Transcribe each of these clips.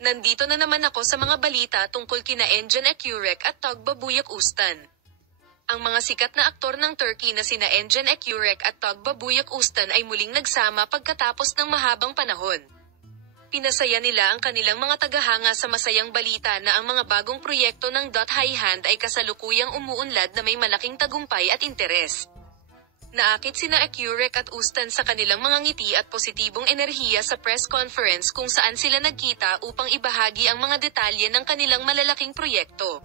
Nandito na naman ako sa mga balita tungkol kina Engin Ekurek at Tugbabuyak Ustan. Ang mga sikat na aktor ng Turkey na sina Engin Ekurek at Tugbabuyak Ustan ay muling nagsama pagkatapos ng mahabang panahon. Pinasaya nila ang kanilang mga tagahanga sa masayang balita na ang mga bagong proyekto ng High Hand ay kasalukuyang umuunlad na may malaking tagumpay at interes. Naakit sina Ekurek at Ustan sa kanilang mga ngiti at positibong enerhiya sa press conference kung saan sila nagkita upang ibahagi ang mga detalye ng kanilang malalaking proyekto.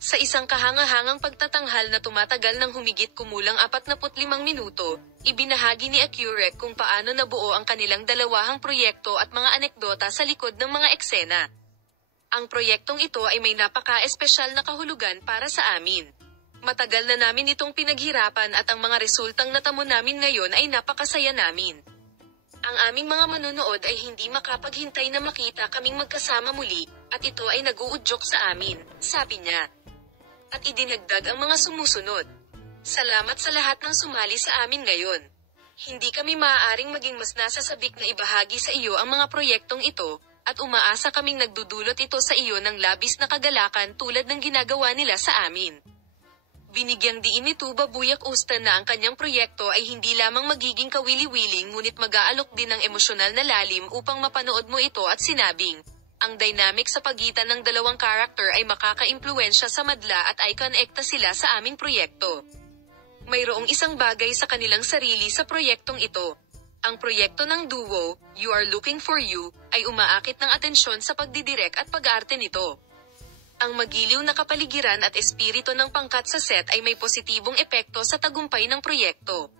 Sa isang kahangahangang pagtatanghal na tumatagal ng humigit kumulang 45 minuto, ibinahagi ni Ekurek kung paano nabuo ang kanilang dalawahang proyekto at mga anekdota sa likod ng mga eksena. Ang proyektong ito ay may napaka-espesyal na kahulugan para sa amin. Matagal na namin itong pinaghirapan at ang mga resultang natamo namin ngayon ay napakasaya namin. Ang aming mga manonood ay hindi makapaghintay na makita kaming magkasama muli, at ito ay nag-uudyok sa amin, sabi niya. At idinagdag ang mga sumusunod. Salamat sa lahat ng sumali sa amin ngayon. Hindi kami maaaring maging mas nasasabik na ibahagi sa iyo ang mga proyektong ito, at umaasa kaming nagdudulot ito sa iyo ng labis na kagalakan tulad ng ginagawa nila sa amin. Binigyang diin ni Tugbabuyak Ustan na ang kanyang proyekto ay hindi lamang magiging kawili-wiling ngunit mag-aalok din ng emosyonal na lalim upang mapanood mo ito at sinabing, ang dynamic sa pagitan ng dalawang karakter ay makaka-impluwensya sa madla at ay konekta sila sa aming proyekto. Mayroong isang bagay sa kanilang sarili sa proyektong ito. Ang proyekto ng duo, You Are Looking For You, ay umaakit ng atensyon sa pagdidirek at pag-arte nito. Ang magiliw na kapaligiran at espiritu ng pangkat sa set ay may positibong epekto sa tagumpay ng proyekto.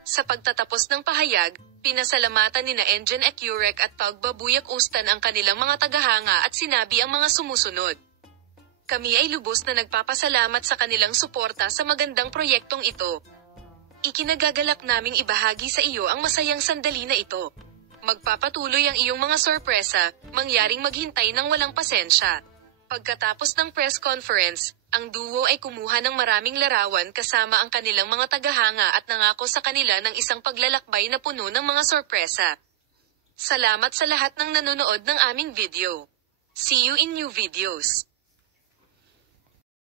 Sa pagtatapos ng pahayag, pinasalamatan nina Engin Ekurek at Tugbabuyak Ustan ang kanilang mga tagahanga at sinabi ang mga sumusunod. Kami ay lubos na nagpapasalamat sa kanilang suporta sa magandang proyektong ito. Ikinagagalak naming ibahagi sa iyo ang masayang sandali na ito. Magpapatuloy ang iyong mga sorpresa, mangyaring maghintay ng walang pasensya. Pagkatapos ng press conference, ang duo ay kumuha ng maraming larawan kasama ang kanilang mga tagahanga at nangako sa kanila ng isang paglalakbay na puno ng mga sorpresa. Salamat sa lahat ng nanonood ng aming video. See you in new videos.